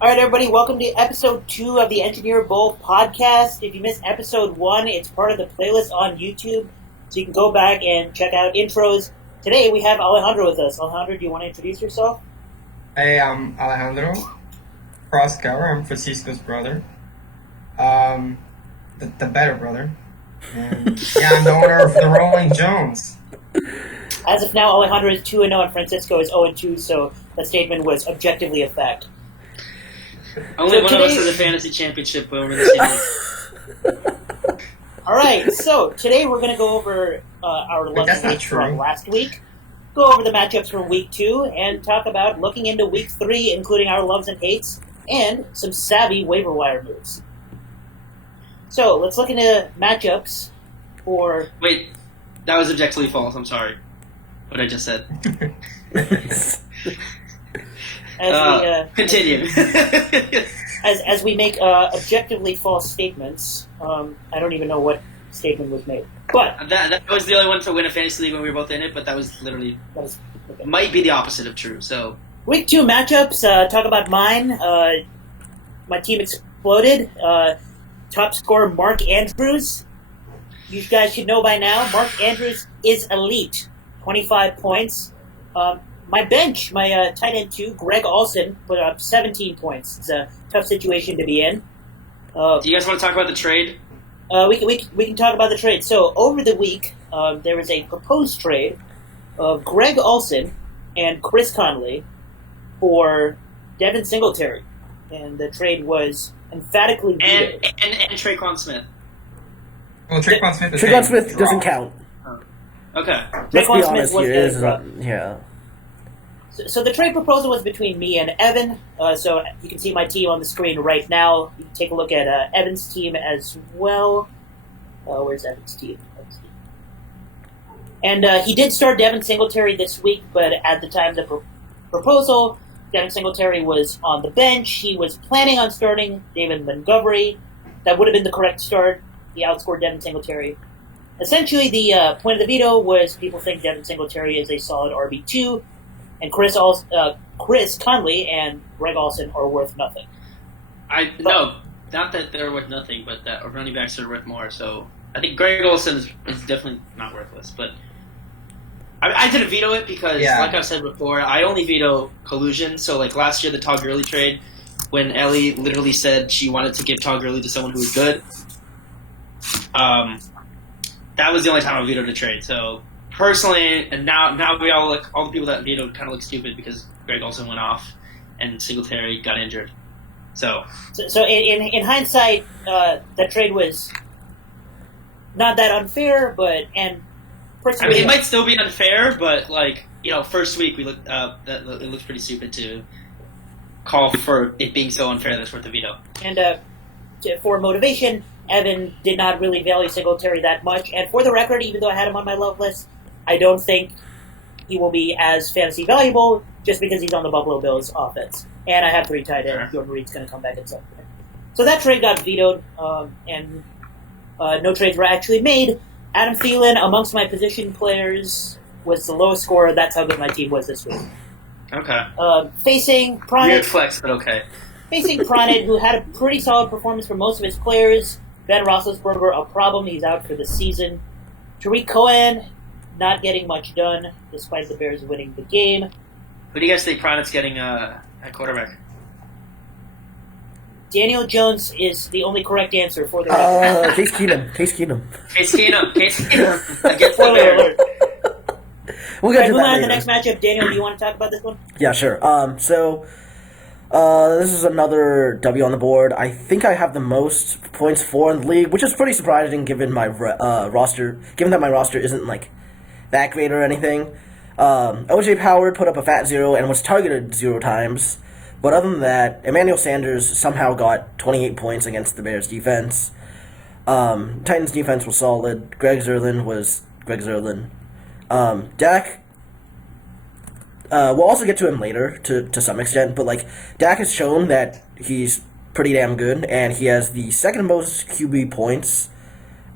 All right, everybody, welcome to episode 2 of the Engineer Bowl podcast. If you missed episode 1, it's part of the playlist on YouTube, so you can go back and check out intros. Today, we have Alejandro with us. Alejandro, do you want to introduce yourself? Hey, I'm Alejandro. Proskauer, I'm Francisco's brother. The better brother. And yeah, I'm the owner of the Rolling Jones. As of now, Alejandro is 2-0 and Francisco is 0-2, so that statement was objectively a fact. Only one of us has a fantasy championship over the series. All right, so today we're going to go over our loves and hates from last week, go over the matchups from week 2, and talk about looking into week 3, including our loves and hates, and some savvy waiver wire moves. So let's look into matchups for... Wait, that was objectively false. I'm sorry. What I just said. Continue. as we make objectively false statements, I don't even know what statement was made. But that was the only one to win a fantasy league when we were both in it, but that was literally... okay. Might be the opposite of true, so... Week 2 matchups, talk about mine. My team exploded. Top scorer, Mark Andrews. You guys should know by now, Mark Andrews is elite. 25 points. My bench, my tight end 2, Greg Olsen, put up 17 points. It's a tough situation to be in. Do you guys want to talk about the trade? We can talk about the trade. So over the week, there was a proposed trade of Greg Olsen and Chris Conley for Devin Singletary, and the trade was emphatically vetoed. And Traquan Smith. Well, Traquan Smith doesn't count. Oh. Okay. Let's be honest here. Yeah. So the trade proposal was between me and Evan. So you can see my team on the screen right now. You can take a look at Evan's team as well. Where's Evan's team? And he did start Devin Singletary this week, but at the time of the proposal, Devin Singletary was on the bench. He was planning on starting David Montgomery. That would have been the correct start. He outscored Devin Singletary. Essentially, the point of the veto was people think Devin Singletary is a solid RB2, and Chris Conley and Greg Olsen are worth nothing. No, not that they're worth nothing, but that running backs are worth more. So I think Greg Olsen is definitely not worthless. But I didn't veto it because, like I've said before, I only veto collusion. So like last year, the Todd Gurley trade, when Ellie literally said she wanted to give Todd Gurley to someone who was good, that was the only time I vetoed the trade. So personally, and now we all the people that vetoed kind of look stupid because Greg Olsen went off and Singletary got injured. So in hindsight, that trade was not that unfair, personally, it might still be unfair, but first week we looked it looks pretty stupid to call for it being so unfair that's worth a veto. And for motivation, Evan did not really value Singletary that much. And for the record, even though I had him on my love list, I don't think he will be as fantasy valuable just because he's on the Buffalo Bills offense. And I have 3 tight ends. Jordan Reed's going to come back at some point. So that trade got vetoed, and no trades were actually made. Adam Thielen, amongst my position players, was the lowest scorer. That's how good my team was this week. Okay. Facing Pronit. Weird flex, but okay. Facing Pronit, who had a pretty solid performance for most of his players. Ben Roethlisberger, a problem. He's out for the season. Tariq Cohen, not getting much done, despite the Bears winning the game. Who do you guys think Pronit's getting at quarterback? Daniel Jones is the only correct answer for the record. Case Keenum. Case Keenum against the Bears. We'll get to that moving on to later. the next matchup. Daniel, do you want to talk about this one? Yeah, sure. This is another W on the board. I think I have the most points for in the league, which is pretty surprising given my roster. Given that my roster isn't that great or anything. OJ Howard put up a fat 0 and was targeted 0 times. But other than that, Emmanuel Sanders somehow got 28 points against the Bears' defense. Titans' defense was solid. Greg Zerlin was Greg Zerlin. Dak, we'll also get to him later to some extent, but Dak has shown that he's pretty damn good, and he has the second most QB points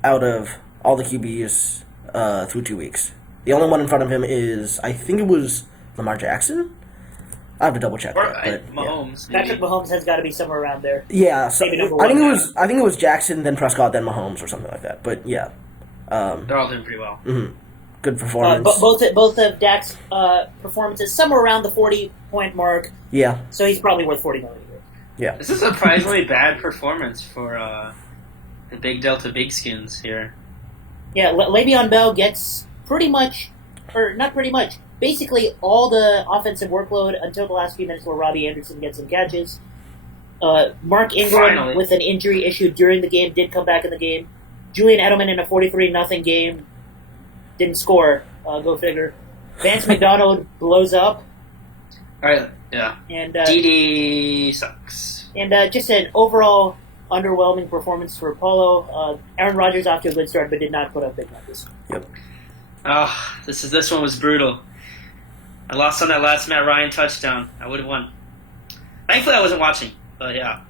out of all the QBs through 2 weeks. The only one in front of him is, I think it was Lamar Jackson. I have to double check Or that. But, Mahomes. yeah. Patrick Mahomes has got to be somewhere around there. Yeah, so Maybe number I think one. I think it was Jackson, then Prescott, then Mahomes, or something like that. But yeah, They're all doing pretty well. good performance. Both of Dak's performances somewhere around the 40-point mark. Yeah, So he's probably worth $40 million. yeah. This is a surprisingly bad performance for the Big Delta Big Skins here. Yeah, Le'Veon Bell gets pretty much, or not pretty much, basically all the offensive workload until the last few minutes where Robbie Anderson gets some catches. Mark Ingram, Finally. with an injury issue during the game, did come back in the game. Julian Edelman in a 43-0 game didn't score. Go figure. Vance McDonald blows up. All right, yeah. And DD sucks. And just an overall underwhelming performance for Paulo. Aaron Rodgers off to a good start, but did not put up big numbers. Yep. Oh, this one was brutal. I lost on that last Matt Ryan touchdown. I would have won. Thankfully, I wasn't watching, but yeah.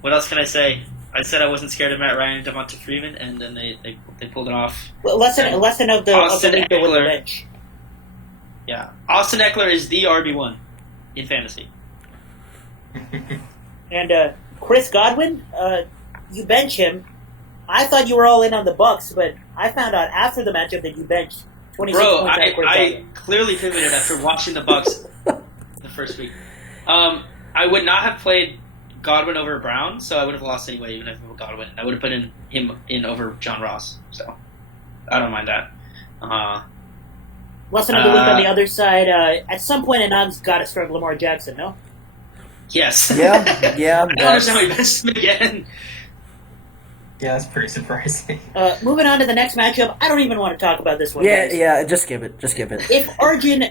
What else can I say? I said I wasn't scared of Matt Ryan and Devonta Freeman, and then they pulled it off. Well, lesson of the Austin week though with the Eckler. bench. Yeah, Austin Eckler is the RB1 in fantasy. And Chris Godwin, you bench him. I thought you were all in on the Bucks, but I found out after the matchup that you benched 26 Bro, points out of Chris I Godwin. clearly pivoted after watching the Bucks the first week. I would not have played Godwin over Brown, so I would have lost anyway, even if it was Godwin. I would have put him in over John Ross, so I don't mind that. Lesson of the week on the other side. At some point, Anand's got to start Lamar Jackson, no? Yes. Yeah. I don't understand why he benched him again. Yeah, that's pretty surprising. Moving on to the next matchup, I don't even want to talk about this one. Yeah, guys. yeah. Just skip it. If Arjun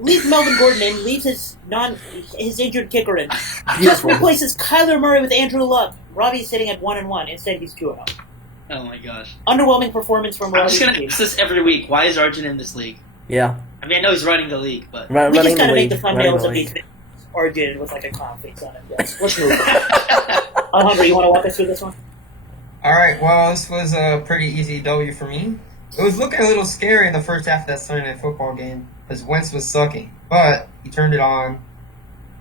leaves Melvin Gordon in, leaves his injured kicker in, just Beautiful. replaces Kyler Murray with Andrew Luck. Robbie's sitting at 1-1. Instead, he's 2-0. Oh my gosh. Underwhelming performance from I'm Robbie's just going to team. ask this every week. Why is Arjun in this league? Yeah. I mean, I know he's running the league, but... We Running just the gotta make league. the Running thumbnails the of league. these Arjun with like a clown face on it. Yes. Let's move on. Alejandro, you want to walk us through this one? Alright, well, this was a pretty easy W for me. It was looking a little scary in the first half of that Sunday Night Football game because Wentz was sucking. But he turned it on,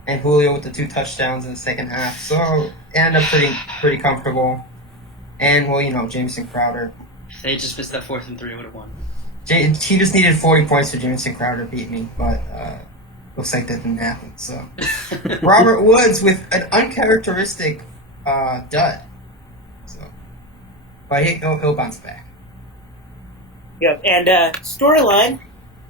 and Julio with the 2 touchdowns in the second half. So it ended up pretty comfortable. And, well, you know, Jameson Crowder. If they just missed that 4th and 3, would have won. He just needed 40 points for Jameson Crowder to beat me, but looks like that didn't happen. So Robert Woods with an uncharacteristic dud. So, but he'll bounce back. Yeah. And storyline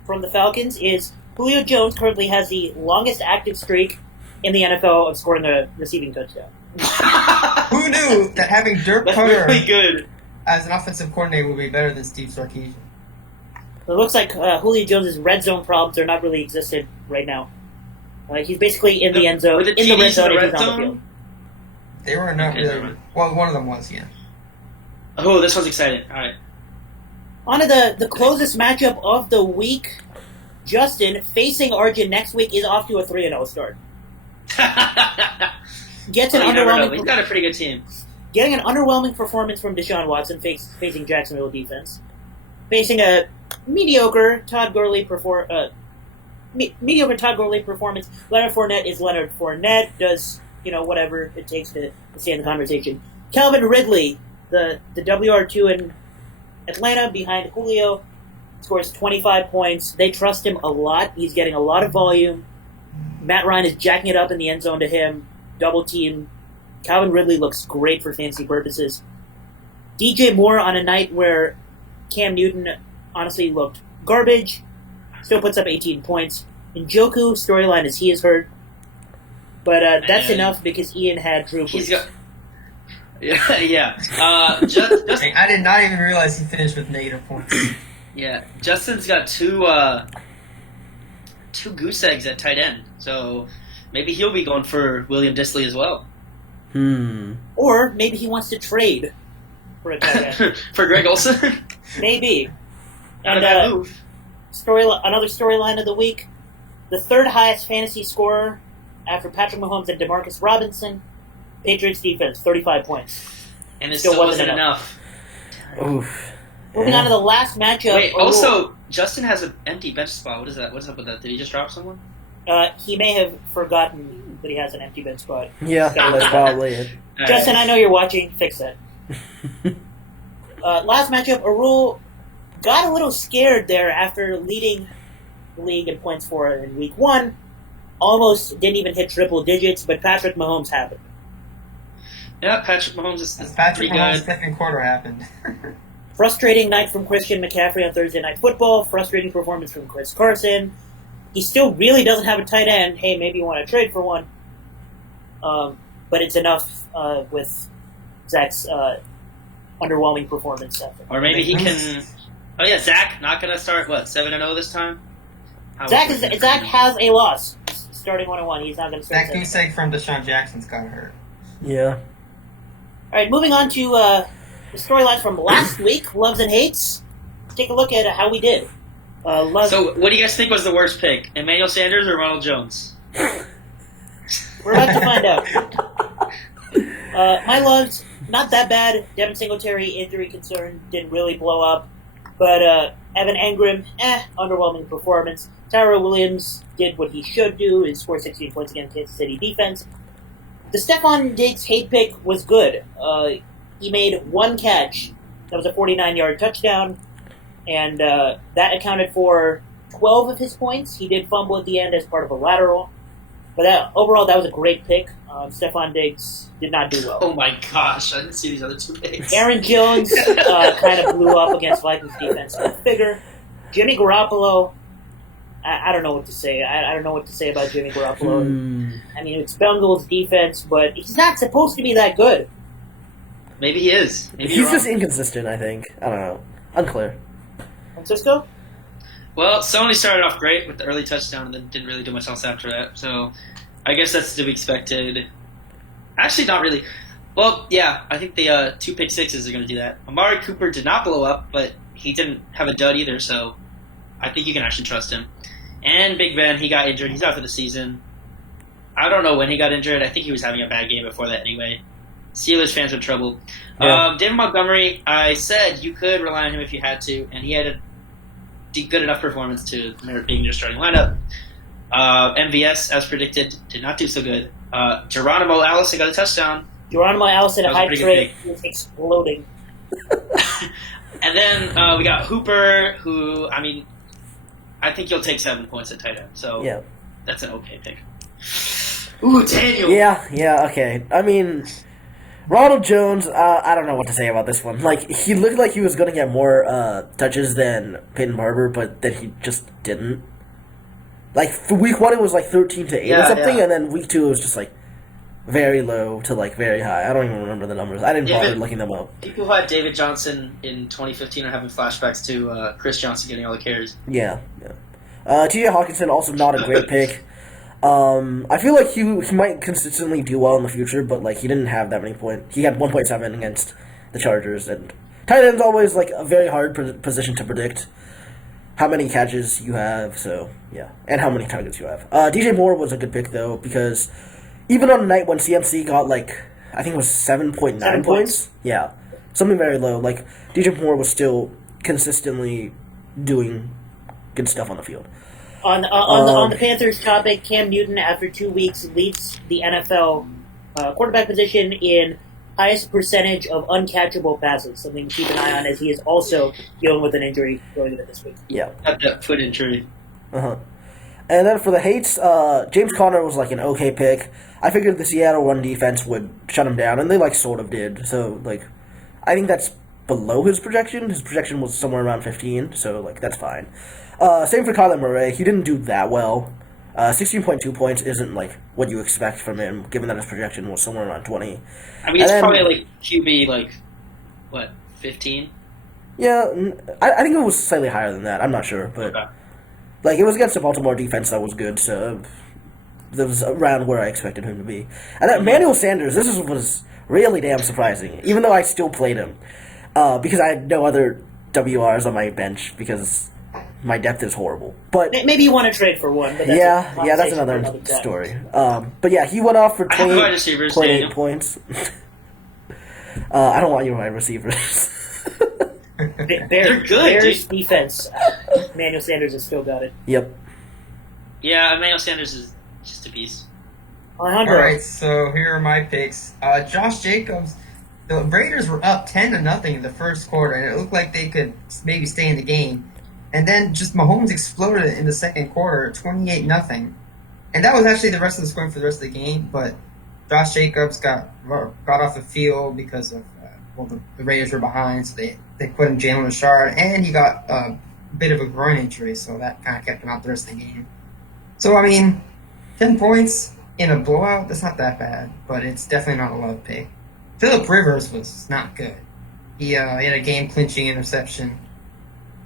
from the Falcons is Julio Jones currently has the longest active streak in the NFL of scoring a receiving touchdown. Who knew that having Dirk That's Cutter really good. as an offensive coordinator would be better than Steve Sarkisian? It looks like Julio Jones' red zone problems are not really existent right now. He's basically in the end zone, Were the in the red TDs zone, in the if he's red on the zone? field. They were not Okay, never really. mind. Well, one of them was, yeah. Oh, this one's exciting. All right. On to the closest matchup of the week. Justin, facing Arjun next week, is off to a 3-0 start. Gets an Well, you never know. underwhelming He's got a pretty good team. Getting an underwhelming performance from Deshaun Watson facing Jacksonville defense. Facing a mediocre Todd Gurley performance. Leonard Fournette is Leonard Fournette. Does, whatever it takes to stay in the conversation. Calvin Ridley, the WR2 in Atlanta behind Julio, scores 25 points. They trust him a lot. He's getting a lot of volume. Matt Ryan is jacking it up in the end zone to him. Double team. Calvin Ridley looks great for fantasy purposes. DJ Moore on a night where Cam Newton honestly looked garbage. Still puts up 18 points. Njoku, storyline is he is hurt. But that's enough because Ian had Drew He's Brees. got. Yeah. Just I did not even realize he finished with negative points. yeah. Justin's got two goose eggs at tight end, so maybe he'll be going for William Disley as well. Or maybe he wants to trade for a tight end. For Greg Olsen. Maybe. Not a And bad move. another storyline of the week. The third highest fantasy scorer after Patrick Mahomes and DeMarcus Robinson. Patriots defense, 35 points. And it still still wasn't wasn't enough. Oof. Moving on to the last matchup. Wait, also, Justin has an empty bench spot. What is that? What's up with that? Did he just drop someone? He may have forgotten that he has an empty bench spot. Yeah, that's probably it. Justin, I know you're watching. Fix that. Last matchup, Arul got a little scared there after leading the league in points for in week 1. Almost didn't even hit triple digits, but Patrick Mahomes happened. Yeah, Patrick Mahomes is Patrick pretty Mahomes' good. second quarter happened. Frustrating night from Christian McCaffrey on Thursday Night Football. Frustrating performance from Chris Carson. He still really doesn't have a tight end. Hey, maybe you want to trade for one. But it's enough with Zach's underwhelming performance. Or maybe he can... Oh, yeah, Zach not going to start, 7-0 this time? Zach has a loss. Starting 1-1. He's not going to start. That goose egg from Deshaun Jackson's got hurt. Yeah. All right, moving on to the storylines from last week, loves and hates. Let's take a look at how we did. So, what do you guys think was the worst pick? Emmanuel Sanders or Ronald Jones? We're about to find out. My loves, not that bad. Devin Singletary, injury concern, didn't really blow up. But Evan Engram, underwhelming performance. Tyrell Williams did what he should do, and scored 16 points against Kansas City defense. The Stephon Diggs hate pick was good. He made one catch. That was a 49-yard touchdown, and that accounted for 12 of his points. He did fumble at the end as part of a lateral. But overall, that was a great pick. Stephon Diggs did not do well. Oh my gosh, I didn't see these other two picks. Aaron Jones kind of blew up against Vikings defense. Go figure. Jimmy Garoppolo, I don't know what to say. I don't know what to say about Jimmy Garoppolo. I mean, it's Bengals defense, but he's not supposed to be that good. Maybe he is. Maybe He's just inconsistent, I think. I don't know. Unclear. Francisco? Well, Sony started off great with the early touchdown and then didn't really do much else after that. So I guess that's to be expected. Actually, not really. Well, yeah, I think the 2 pick sixes are going to do that. Amari Cooper did not blow up, but he didn't have a dud either, so I think you can actually trust him. And Big Ben, he got injured. He's out for the season. I don't know when he got injured. I think he was having a bad game before that anyway. Steelers fans are in trouble. Yeah. David Montgomery, I said you could rely on him if you had to, and he had a good enough performance to merit being your starting lineup. MVS, as predicted, did not do so good. Geronimo Allison got a touchdown. Geronimo Allison, a That was a high pretty trade, good is exploding. And then we got Hooper, who, I mean, I think you'll take 7 points at tight end. So Yeah. that's an okay pick. Ooh, Daniel. Yeah, okay. I mean, Ronald Jones, I don't know what to say about this one. Like, he looked like he was going to get more touches than Peyton Barber, but then he just didn't. Like, for week 1, it was like 13 to 8 or something, and then week 2, it was just like very low to like very high. I don't even remember the numbers. I didn't bother looking them up. People who had David Johnson in 2015 are having flashbacks to Chris Johnson getting all the carries. Yeah. T.J. Hawkinson, also not a great pick. I feel like he might consistently do well in the future, but like he didn't have that many points. He had 1.7 against the Chargers, and tight end's always like a very hard position to predict how many catches you have. So yeah, and how many targets you have. DJ Moore was a good pick though, because even on a night when CMC got like I think it was 7.9 points, yeah, something very low. Like DJ Moore was still consistently doing good stuff on the field. On the Panthers topic, Cam Newton, after 2 weeks, leads the NFL quarterback position in highest percentage of uncatchable passes, something to keep an eye on as he is also dealing with an injury going into this week. Yeah. Got that foot injury. Uh-huh. And then for the hates, James Conner was like an okay pick. I figured the Seattle run defense would shut him down, and they like sort of did. So like, I think that's below his projection. His projection was somewhere around 15, so like that's fine. Same for Kyler Murray. He didn't do that well. 16.2 points isn't like what you expect from him, given that his projection was somewhere around 20. I mean, it's probably like QB, like, what, 15? Yeah, I think it was slightly higher than that. I'm not sure, but like it was against a Baltimore defense that was good, so that was around where I expected him to be. And then Emmanuel Sanders, was really damn surprising, even though I still played him, because I had no other WRs on my bench because my depth is horrible. But maybe you want to trade for one. But that's that's another story. But yeah, he went off for 28 points. I don't want your wide receivers. They're good, Bears dude. defense. Emmanuel Sanders has still got it. Yep. Yeah, Emmanuel Sanders is just a beast. Alejandro. All right, so here are my picks. Josh Jacobs. The Raiders were up 10-0 in the first quarter, and it looked like they could maybe stay in the game. And then just Mahomes exploded in the second quarter, 28-0. And that was actually the rest of the scoring for the rest of the game. But Josh Jacobs got off the field because of the Raiders were behind, so they put in Jalen Richard, and he got a bit of a groin injury, so that kind of kept him out the rest of the game. So I mean, 10 points in a blowout, that's not that bad, but it's definitely not a love pick. Phillip Rivers was not good. He had a game-clinching interception,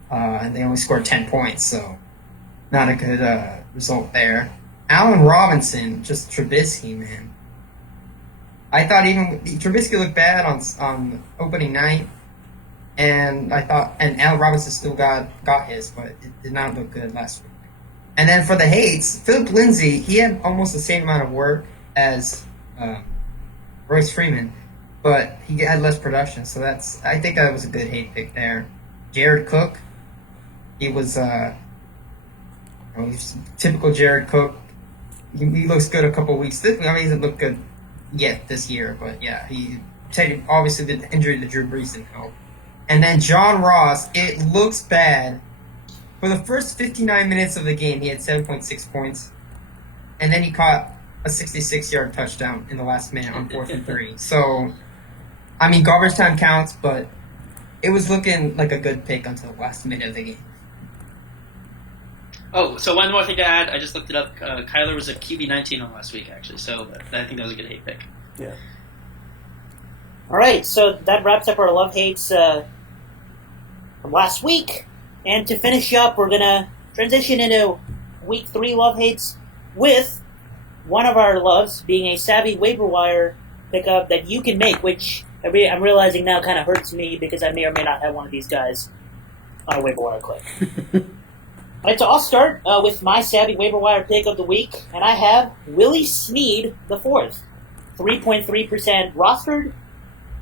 and they only scored 10 points, so not a good result there. Allen Robinson, just Trubisky, man. I thought even Trubisky looked bad on opening night, and Allen Robinson still got his, but it did not look good last week. And then for the hates, Philip Lindsay, he had almost the same amount of work as Royce Freeman, but he had less production. So I think that was a good hate pick there. Jared Cook, he was typical Jared Cook. He looks good a couple weeks. He doesn't look good yet this year, but yeah, obviously the injury to Drew Brees didn't help. And then John Ross, it looks bad. For the first 59 minutes of the game, he had 7.6 points. And then he caught a 66-yard touchdown in the last minute on 4th and 3. So, I mean, garbage time counts, but it was looking like a good pick until the last minute of the game. Oh, so one more thing to add. I just looked it up. Kyler was a QB 19 on last week, actually. So I think that was a good hate pick. Yeah. All right, so that wraps up our love hates from last week. And to finish up, we're going to transition into week 3 love hates with one of our loves being a savvy waiver wire pickup that you can make, which I'm realizing now kind of hurts me because I may or may not have one of these guys on a waiver wire clip. All right, so I'll start with my savvy waiver wire pick of the week, and I have Willie Snead the 4th, 3.3% rostered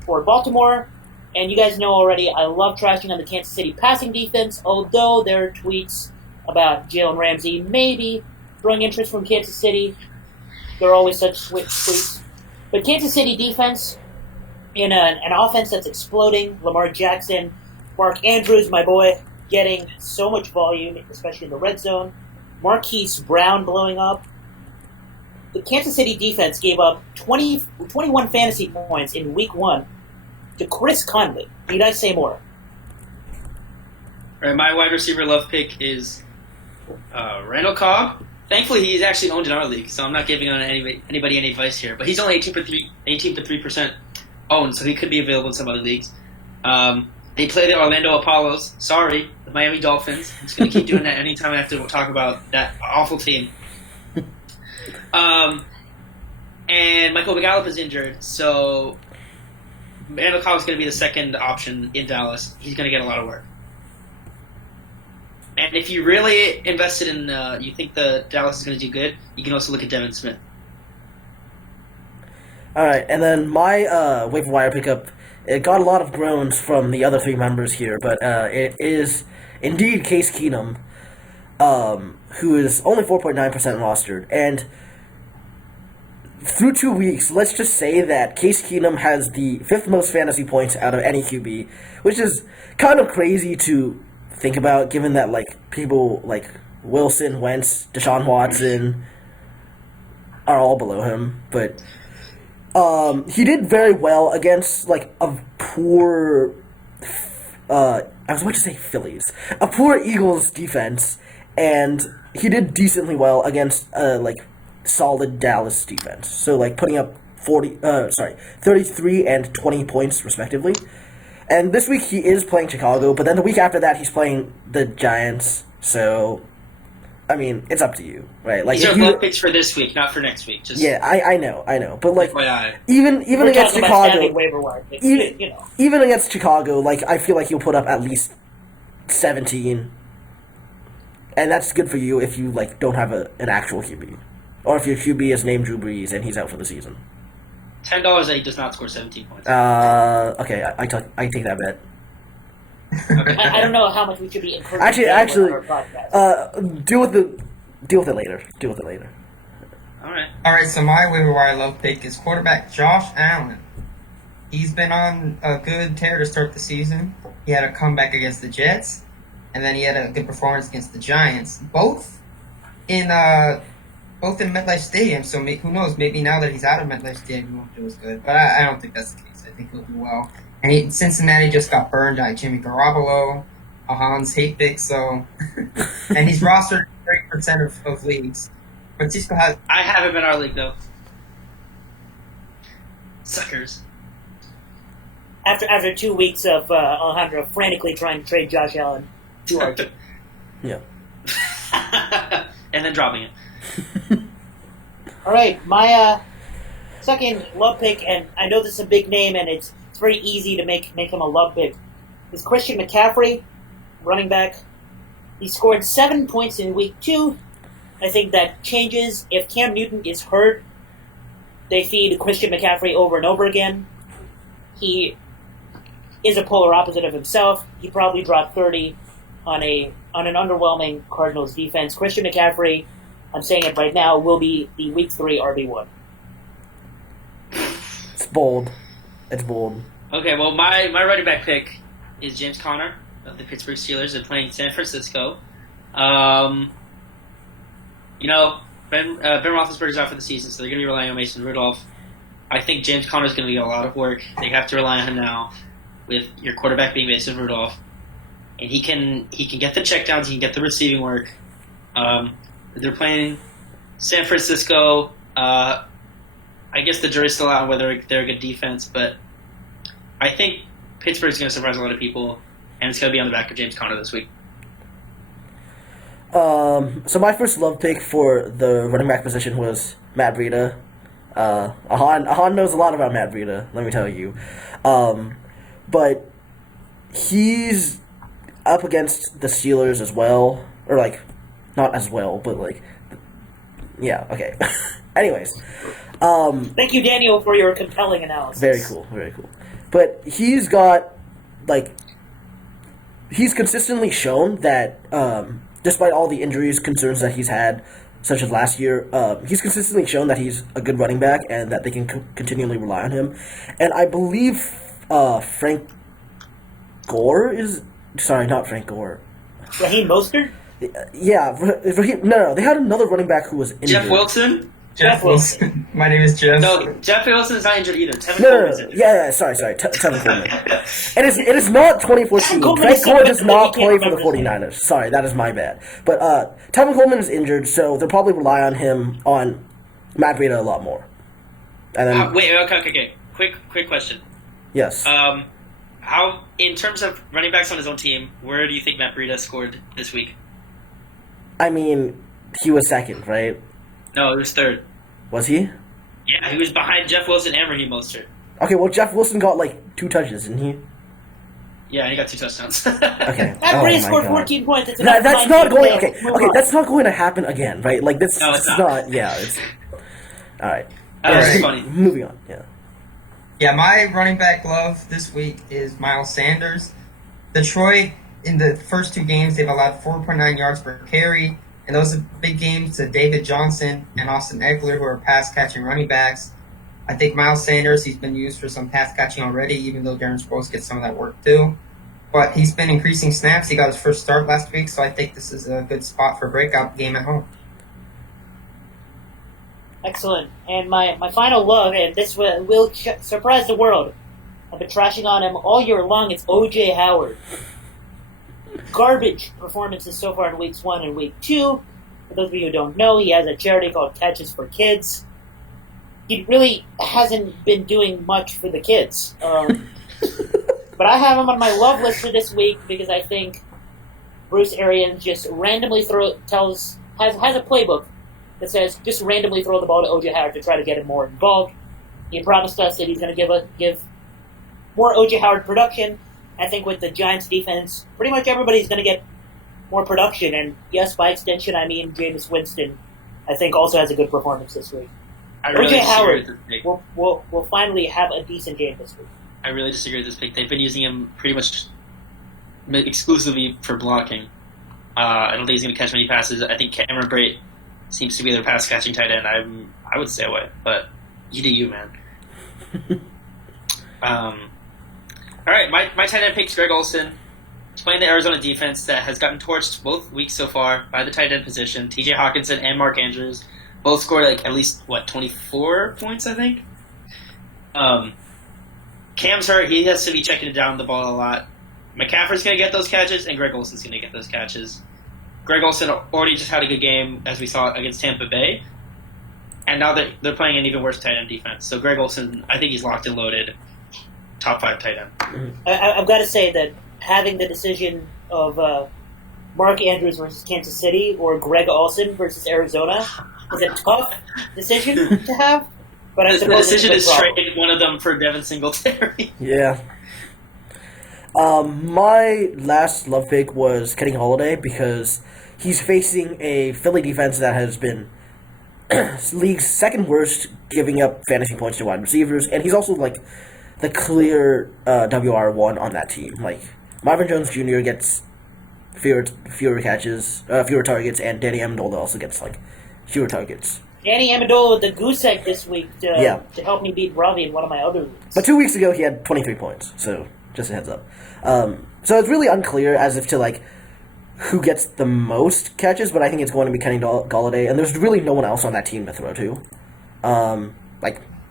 for Baltimore. And you guys know already, I love trashing on the Kansas City passing defense, although there are tweets about Jalen Ramsey maybe throwing interest from Kansas City. There are always such tweets. But Kansas City defense, in an offense that's exploding, Lamar Jackson, Mark Andrews, my boy, getting so much volume, especially in the red zone. Marquise Brown blowing up. The Kansas City defense gave up 21 fantasy points in week 1 to Chris Conley. Need I say more? All right, my wide receiver love pick is Randall Cobb. Thankfully, he's actually owned in our league, so I'm not giving on anybody any advice here. But he's only 18.3% owned, so he could be available in some other leagues. They play the Orlando Apollos. Sorry, the Miami Dolphins. I'm just going to keep doing that anytime I have to talk about that awful team. And Michael McGallop is injured, so Randall Cobb is going to be the second option in Dallas. He's going to get a lot of work. And if you really invested in, you think the Dallas is going to do good, you can also look at Devin Smith. All right, and then my waiver wire pickup, it got a lot of groans from the other 3 members here, but it is indeed Case Keenum, who is only 4.9% rostered. And through 2 weeks, let's just say that Case Keenum has the 5th most fantasy points out of any QB, which is kind of crazy to think about, given that people like Wilson, Wentz, Deshaun Watson are all below him. But he did very well against a poor I was about to say Phillies, a poor Eagles defense, and he did decently well against solid Dallas defense. So putting up 33 and 20 points respectively. And this week he is playing Chicago, but then the week after that he's playing the Giants. So, I mean, it's up to you, right? These are love picks for this week, not for next week. Just yeah, I know, but even We're against Chicago, waiver wire, even against Chicago, I feel like you'll put up at least 17, and that's good for you if you don't have an actual QB, or if your QB is named Drew Brees and he's out for the season. $10 that he does not score 17 points. Okay, I take that bet. I don't know how much we should be encouraging Actually, our podcast. deal with it later. Deal with it later. All right. All right, so my waiver wire love pick is quarterback Josh Allen. He's been on a good tear to start the season. He had a comeback against the Jets, and then he had a good performance against the Giants, both in MetLife Stadium. So who knows? Maybe now that he's out of MetLife Stadium, he won't do as good. But I don't think that's the case. I think he'll do well. And Cincinnati just got burned by Jimmy Garoppolo, Ahaan's hate pick. So, and he's rostered 30% of leagues. Francisco has. I have him in our league though. Suckers. After 2 weeks of Alejandro frantically trying to trade Josh Allen to our team. Yeah. And then dropping it. All right, my second love pick, and I know this is a big name, and it's very easy to make him a love pick, is Christian McCaffrey, running back. He scored 7 points in week 2. I think that changes if Cam Newton is hurt. They feed Christian McCaffrey over and over again. He is a polar opposite of himself. He probably dropped 30 on an underwhelming Cardinals defense. Christian McCaffrey, I'm saying it right now, will be the week 3 RB1. It's bold. It's bold. Okay, well, my running back pick is James Conner of the Pittsburgh Steelers. They're playing San Francisco. Ben Roethlisberger's out for the season, so they're going to be relying on Mason Rudolph. I think James Conner's going to get a lot of work. They have to rely on him now, with your quarterback being Mason Rudolph, and he can get the checkdowns, he can get the receiving work. They're playing San Francisco. I guess the jury's still out on whether they're a good defense, but I think Pittsburgh's going to surprise a lot of people, and it's going to be on the back of James Conner this week. So my first love pick for the running back position was Matt Breida. Ahaan knows a lot about Matt Breida, let me tell you. But he's up against the Steelers as well. Or, not as well, but, yeah, okay. Anyways. Thank you, Daniel, for your compelling analysis. Very cool, very cool. But he's got, he's consistently shown that, despite all the injuries, concerns that he's had, such as last year, he's consistently shown that he's a good running back and that they can continually rely on him. And I believe Frank Gore is... Sorry, not Frank Gore. Raheem Mostert? Yeah, Raheem... No, they had another running back who was injured. Jeff Wilson? Jeff Wilson. My name is Jeff. No, Jeff Wilson's not injured either. Tevin No, Coleman's injured. yeah, sorry. Tevin Coleman. It is not 2014. Coleman Frank is Gore does not somebody play you for can't the remember 49ers. Sorry, that is my bad. But Tevin Coleman is injured, so they'll probably rely on him, on Matt Breida a lot more. And then, Wait, okay. Quick question. Yes. How, in terms of running backs on his own team, where do you think Matt Breida scored this week? I mean, he was second, right? No, he was third. Was he? Yeah, he was behind Jeff Wilson and Raheem Mostert. Okay, well, Jeff Wilson got 2 touches, didn't he? Yeah, he got 2 touchdowns. Okay. Matt Oh Breida my scored God. 14 points. It's That's not going... Okay, Move that's not going to happen again, right? This No, it's is not. Yeah, it's... All right. That was Alright. funny. Moving on, yeah. Yeah, my running back love this week is Miles Sanders. Detroit, in the first 2 games, they've allowed 4.9 yards per carry. And those are big games to David Johnson and Austin Eckler, who are pass-catching running backs. I think Miles Sanders, he's been used for some pass-catching already, even though Darren Sproles gets some of that work too. But he's been increasing snaps. He got his first start last week, so I think this is a good spot for a breakout game at home. Excellent. And my final love, and this will surprise the world. I've been trashing on him all year long. It's O.J. Howard. Garbage performances so far in weeks 1 and week 2. For those of you who don't know, he has a charity called Catches for Kids. He really hasn't been doing much for the kids. But I have him on my love list for this week because I think Bruce Arians just randomly has a playbook that says just randomly throw the ball to O.J. Howard to try to get him more involved. He promised us that he's going to give more O.J. Howard production. I think with the Giants' defense, pretty much everybody's going to get more production. And yes, by extension, I mean Jameis Winston, I think also has a good performance this week. O.J. Howard will finally have a decent game this week. I really disagree with this pick. They've been using him pretty much exclusively for blocking. I don't think he's going to catch many passes. I think Cameron Brate seems to be their pass catching tight end. I would stay away, but you do you, man. All right, my tight end pick's Greg Olsen. He's playing the Arizona defense that has gotten torched both weeks so far by the tight end position. T.J. Hawkinson and Mark Andrews both scored at least 24 points, I think. Cam's hurt; he has to be checking down the ball a lot. McCaffrey's going to get those catches, and Greg Olsen's going to get those catches. Greg Olsen already just had a good game, as we saw against Tampa Bay, and now they're playing an even worse tight end defense. So Greg Olsen, I think he's locked and loaded, top 5 tight end. I've got to say that having the decision of Mark Andrews versus Kansas City or Greg Olsen versus Arizona is a tough decision to have. But I the suppose decision is problem. trade one of them for Devin Singletary. Yeah. My last love pick was Kenny Golladay because he's facing a Philly defense that has been league's second worst giving up fantasy points to wide receivers, and he's also the clear WR1 on that team. Marvin Jones Jr. gets fewer catches, fewer targets, and Danny Amendola also gets fewer targets. Danny Amendola with the goose egg this week to help me beat Ravi in one of my other leagues. But 2 weeks ago he had 23 points, so just a heads up. So it's really unclear as if to who gets the most catches, but I think it's going to be Kenny Golladay, and there's really no one else on that team to throw to.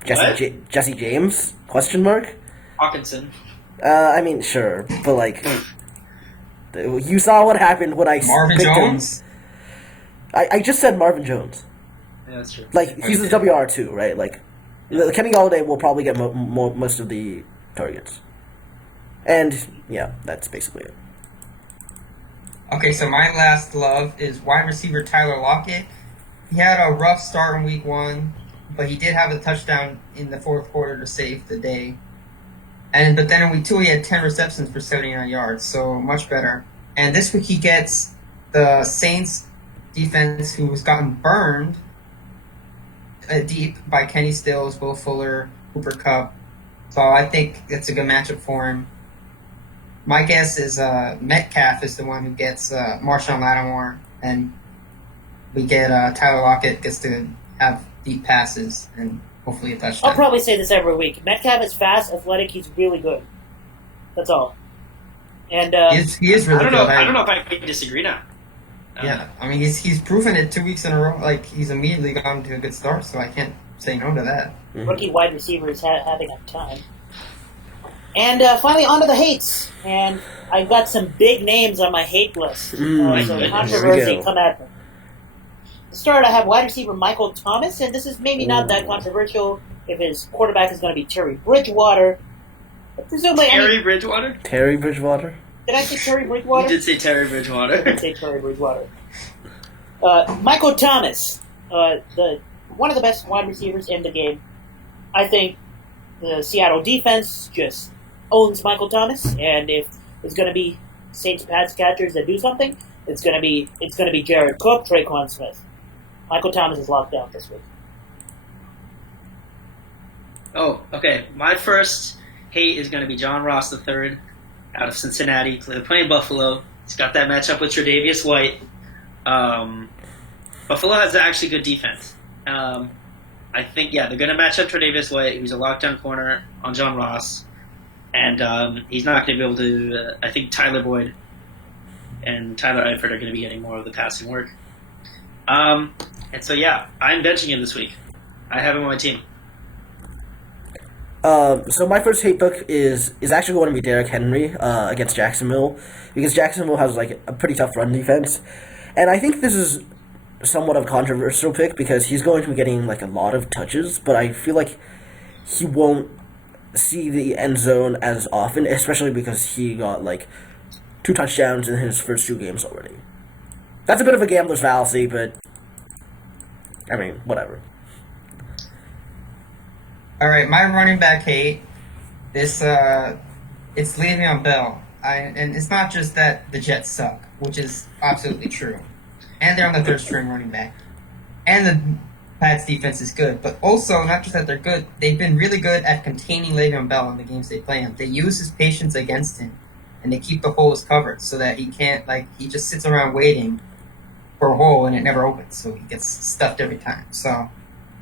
Jesse James? Question mark? Hawkinson. I mean, sure, but you saw what happened when I Marvin picked Jones? him. I just said Marvin Jones. Yeah, that's true. He's the WR2, right? Kenny Golladay will probably get most of the targets. And, yeah, that's basically it. Okay, so my last love is wide receiver Tyler Lockett. He had a rough start in week 1, but he did have a touchdown in the fourth quarter to save the day. But then in week 2, he had 10 receptions for 79 yards, so much better. And this week he gets the Saints defense, who has gotten burned deep by Kenny Stills, Will Fuller, Cooper Kupp. So I think it's a good matchup for him. My guess is Metcalf is the one who gets Marshawn Lattimore, and we get Tyler Lockett gets to have deep passes and hopefully a touchdown. I'll probably say this every week. Metcalf is fast, athletic, he's really good. That's all. And he is really good. I don't know if I can disagree now. Yeah, I mean he's proven it 2 weeks in a row. He's immediately gone to a good start, so I can't say no to that. Rookie wide receivers having a time. And finally, on to the hates. And I've got some big names on my hate list. So controversy, come at me. To start, I have wide receiver Michael Thomas, and this is maybe not that controversial if his quarterback is going to be Terry Bridgewater. But presumably, Bridgewater? Terry Bridgewater? Did I say Terry Bridgewater? You did say Terry Bridgewater. I did say Terry Bridgewater. Michael Thomas, one of the best wide receivers in the game. I think the Seattle defense just owns Michael Thomas, and if it's going to be Saints pass catchers that do something, it's going to be Jared Cook, Traquan Smith. Michael Thomas is locked down this week. Oh, okay. My first hate is going to be John Ross III out of Cincinnati. They're playing Buffalo. He's got that matchup with Tre'Davious White. Buffalo has actually good defense. I think, they're going to match up Tre'Davious White, who's a lockdown corner on John Ross. And he's not going to be able to... I think Tyler Boyd and Tyler Eifert are going to be getting more of the passing work. I'm benching him this week. I have him on my team. So my first hate book is actually going to be Derrick Henry against Jacksonville, because Jacksonville has a pretty tough run defense, and I think this is somewhat of a controversial pick because he's going to be getting a lot of touches, but I feel like he won't see the end zone as often, especially because he got 2 touchdowns in his first 2 games already. That's a bit of a gambler's fallacy, but I mean, whatever. All right, my running back hate. It's Le'Veon Bell, and it's not just that the Jets suck, which is absolutely true, and they're on the third string running back, and the Pats defense is good, but also not just that they're good, they've been really good at containing Le'Veon Bell in the games they play him. They use his patience against him. and they keep the holes covered so that he can't, he just sits around waiting for a hole and it never opens, so he gets stuffed every time. So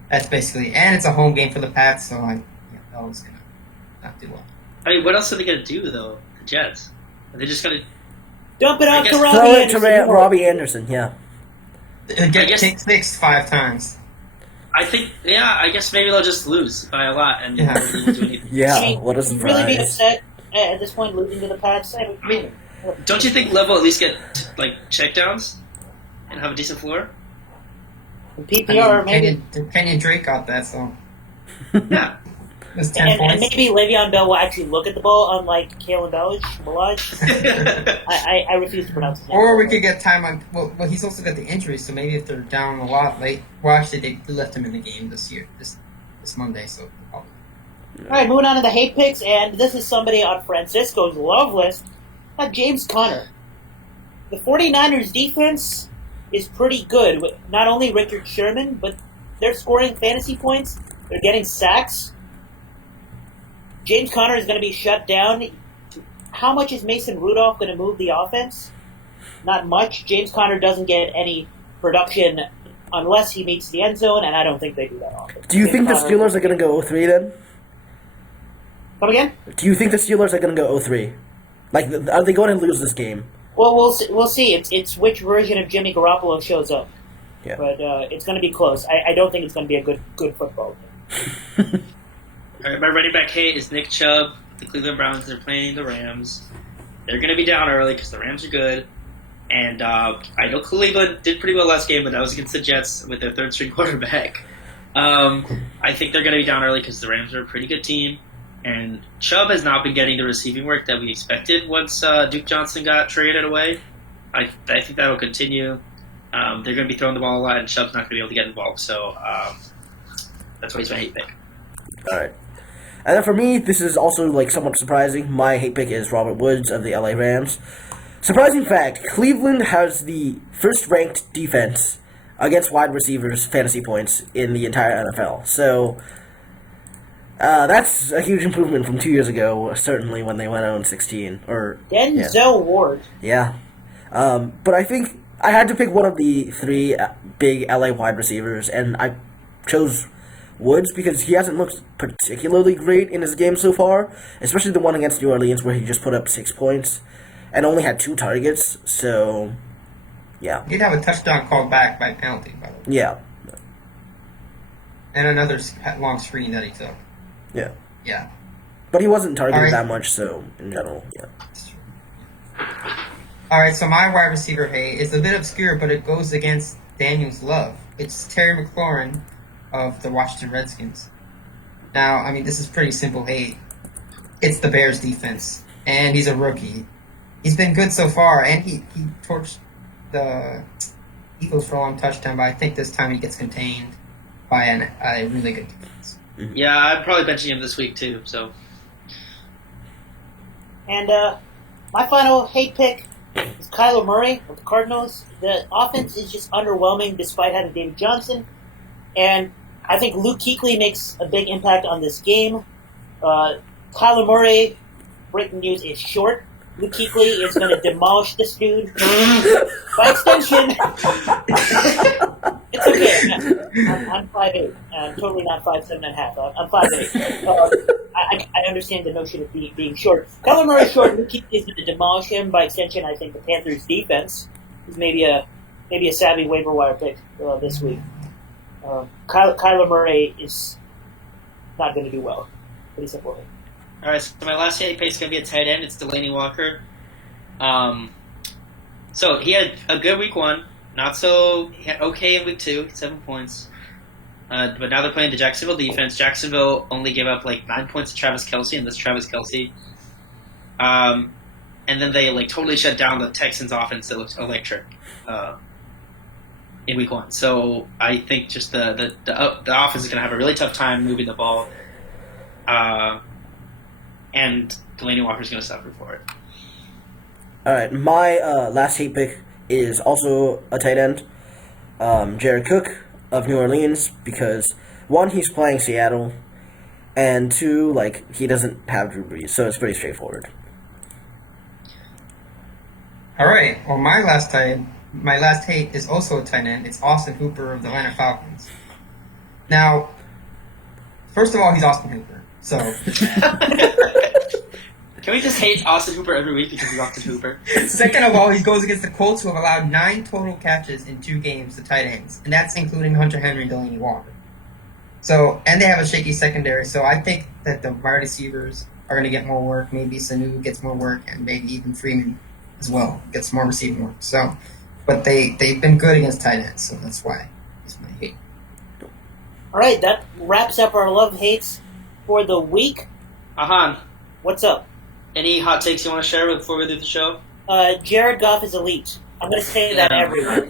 that's basically, and it's a home game for the Pats, so they're always gonna not do well. I mean, what else are they gonna do though? The Jets? Are they just gonna dump it off to Throw Robbie it to Anderson? Robbie Anderson, yeah. Get kick six 5 times. I guess maybe they'll just lose by a lot and Yeah. nobody will do anything. Yeah, I mean, what a you'd really be surprise. upset at this point losing to the Pats. I mean, don't you think Lev will at least get checkdowns and have a decent floor? PPR, maybe. Kenyon Drake got that, so Yeah. it's 10 And points. maybe Le'Veon Bell will actually look at the ball, unlike Kalen Ballage. I refuse to pronounce his name. Or we could get time on. Well, he's also got the injury, so maybe if they're down a lot late. Well, actually, they left him in the game this Monday, so probably. All right, moving on to the hate picks, and this is somebody on Francisco's love list, James Conner. The 49ers defense is pretty good. With not only Richard Sherman, but they're scoring fantasy points. They're getting sacks. James Conner is going to be shut down. How much is Mason Rudolph going to move the offense? Not much. James Conner doesn't get any production unless he meets the end zone, and I don't think they do that often. Do you James think the Conner- Steelers are going to go 0-3 then? Come again? Do you think the Steelers are going to go 0-3? Are they going to lose this game? Well, we'll see. It's which version of Jimmy Garoppolo shows up. Yeah. But it's going to be close. I don't think it's going to be a good football game. All right, my running back hate is Nick Chubb. The Cleveland Browns, they're playing the Rams. They're going to be down early because the Rams are good. And I know Cleveland did pretty well last game, but that was against the Jets with their third-string quarterback. I think they're going to be down early because the Rams are a pretty good team. And Chubb has not been getting the receiving work that we expected once Duke Johnson got traded away. I think that will continue. They're going to be throwing the ball a lot, and Chubb's not going to be able to get involved. So that's why he's my hate pick. All right. And then for me, this is also somewhat surprising. My hate pick is Robert Woods of the LA Rams. Surprising fact, Cleveland has the first-ranked defense against wide receivers fantasy points in the entire NFL. So that's a huge improvement from 2 years ago, certainly when they went 0-16. Denzel Ward. Yeah. But I think I had to pick one of the 3 big LA wide receivers, and I chose Woods because he hasn't looked particularly great in his game so far, especially the one against New Orleans where he just put up 6 points and only had 2 targets. So, yeah. He did have a touchdown called back by penalty, by the way. Yeah. And another long screen that he took. Yeah. Yeah. But he wasn't targeted All right. that much, so in general, yeah. All right, so my wide receiver hate is a bit obscure, but it goes against Daniel's love. It's Terry McLaurin of the Washington Redskins. Now, I mean, this is pretty simple hate. It's the Bears defense, and he's a rookie. He's been good so far, and he torched the Eagles for a long touchdown, but I think this time he gets contained by a really good defense. Yeah, I'm probably benching him this week too. So, And my final hate pick is Kyler Murray of the Cardinals. The offense is just underwhelming despite having David Johnson. And I think Luke Kuechly makes a big impact on this game. Kyler Murray, breaking news, is short. Luke Kuechly is going to demolish this dude. By extension, it's okay. I'm 5'8". I'm totally not 5'7.5". I'm 5'8". I understand the notion of being short. Kyler Murray is short. Luke Kuechly is going to demolish him. By extension, I think the Panthers' defense is maybe a savvy waiver wire pick this week. Kyler Murray is not going to do well. Pretty simple. all right. So my last hate pick is going to be a tight end. It's Delaney Walker. So he had a good week 1. He had okay in week 2, 7 points. But now they're playing the Jacksonville defense. Jacksonville only gave up 9 points to Travis Kelce, and that's Travis Kelce. And then they totally shut down the Texans offense that looked electric in week 1. So I think just the offense is going to have a really tough time moving the ball, and Delaney Walker's going to suffer for it. All right, my last hate pick is also a tight end, Jared Cook of New Orleans, because 1, he's playing Seattle, and 2, he doesn't have Drew Brees, so it's pretty straightforward. All right. Well, my last hate is also a tight end. It's Austin Hooper of the Atlanta Falcons. Now, first of all, he's Austin Hooper. So, can we just hate Austin Hooper every week because he's Austin Hooper? Second of all, he goes against the Colts, who have allowed 9 total catches in 2 games to tight ends, and that's including Hunter Henry and Delaney Walker. So, and they have a shaky secondary. So, I think that the wide receivers are going to get more work. Maybe Sanu gets more work, and maybe even Freeman as well gets more receiving work. So, but they've been good against tight ends, so that's why it's my hate. All right, that wraps up our love hates for the week. Ahaan, what's up? Any hot takes you want to share before we leave the show? Jared Goff is elite. I'm going to say that everyone.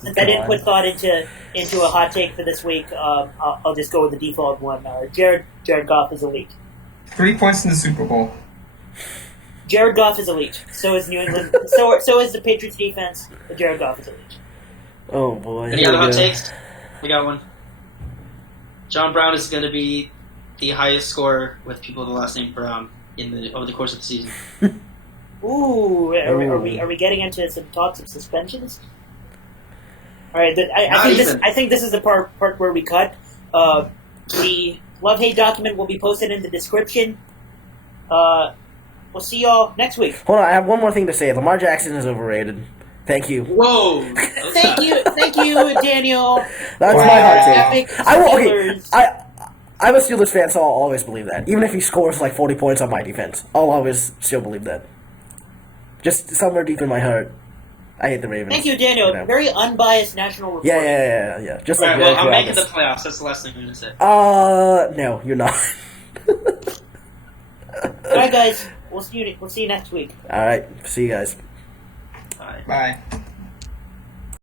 Since I didn't put thought into a hot take for this week, I'll just go with the default one. Jared Goff is elite. 3 points in the Super Bowl. Jared Goff is elite. So is New England. So is the Patriots defense. But Jared Goff is elite. Oh boy. Any other hot takes? We got one. John Brown is going to be the highest scorer with people with the last name Brown over the course of the season. Ooh, are we getting into some talks of suspensions? All right, I think this is the part where we cut. The love hate document will be posted in the description. We'll see y'all next week. Hold on, I have one more thing to say. Lamar Jackson is overrated. Thank you. Whoa! Thank you, Daniel. That's my hot take. I'm a Steelers fan, so I'll always believe that. Even if he scores like 40 points on my defense, I'll always still believe that. Just somewhere deep in my heart, I hate the Ravens. Thank you, Daniel. Very unbiased national reporting. Yeah. Just right, like well, I'm making the playoffs. That's the last thing I'm going to say. No, you're not. All right, guys. We'll see you next week. All right. See you guys. Bye. Bye.